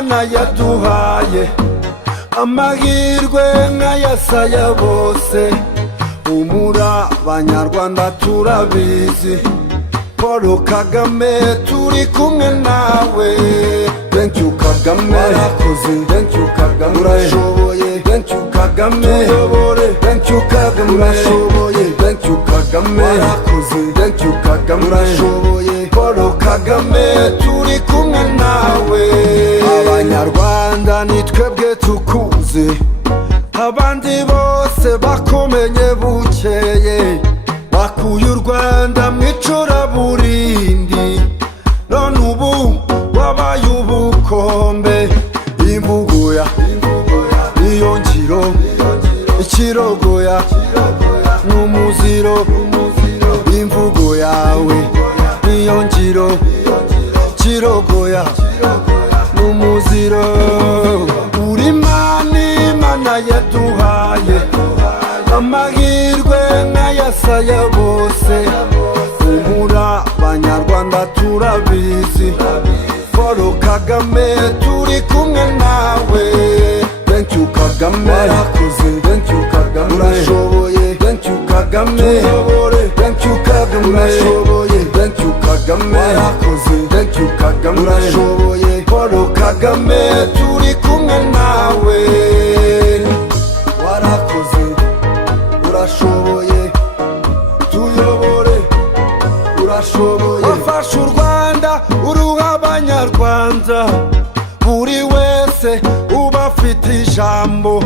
Imana yaduhaye amahirwe nk'ayasaya bose. Humura Banyarwanda turabizi, Paul Kagame turi kumwe nawe. Thank you Kagame, warakoze. Thank you Kagame, urashoboye. Thank you Kagame, tuyobore. Thank you Kagame, urashoboye. Thank you Kagame, warakoze. Thank you Kagame, urashoboye. Paul Kagame turi kumwe nawe. Abanyarwanda ni twebwe tukuze, abandi bose bakumenye bukeye. Bakuye u Rwanda mu icuraburindi, none ubu wabaye ubukombe. Imvugo niyo ngiro, ikirogoya n'umuziro. Imvugo yawe niyo ngiro, kirogoya n'umuziro. Uri Imana yaduhaye amahirwe nk'ayasaya bose. Humura Banyarwanda turabizi, Paul Kagame turi kumwe nawe. Thank you Kagame, warakoze. Thank you Kagame, urashoboye. Thank you Kagame, tuyobore. Thank you Kagame, urashoboye. Thank you Kagame, warakoze. Thank you Kagame, urashoboye. Paul Kagame turi kumwe nawe. Warakoze, urashoboye, tuyobore, urashoboye. Wafashe u Rwanda uruha Abanyarwanda, buri wese uba afite ijambo.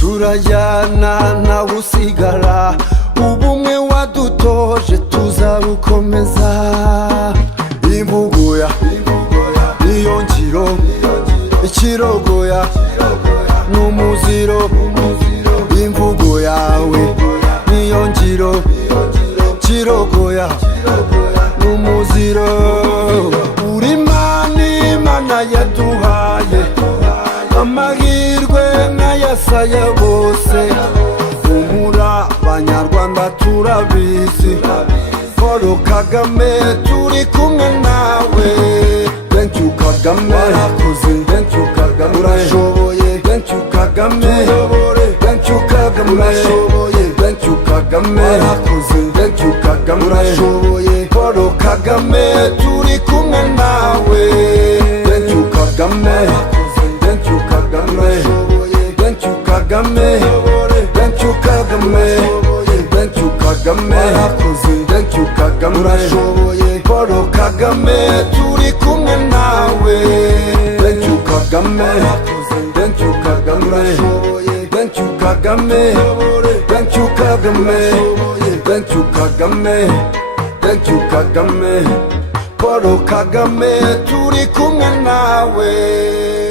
Turajyana nawe usigara, ubumwe wadutoje tuzabukomeza. Imvugo niyo ngiro, ikirogoya n'umuziro. Imvugo yawe niyo ngiro, kirogoya n'umuziro. Uri Imana yaduhaye amahirwe nk'ayasaya bose. Humura Banyarwanda turabizi, Paul Kagame turi kumwe nawe. Thank you Kagame, warakoze. Thank you Kagame, urashoboye. Thank you Kagame, tuyobore. Thank you Kagame, urashoboye. Thank you Kagame, warakoze. Thank you Kagame, urashoboye. Paul Kagame turi kumwe nawe. Thank you Kagame, thank you Kagame, thank you Kagame, thank you Kagame, thank you Kagame, thank you Kagame, urashoboye. Paul Kagame turi kumwe nawe. Thank you Kagame, thank you Kagame, urashoboye. Thank you Kagame, thank you Kagame, thank you Kagame, thank you Kagame. Paul Kagame turi kumwe nawe.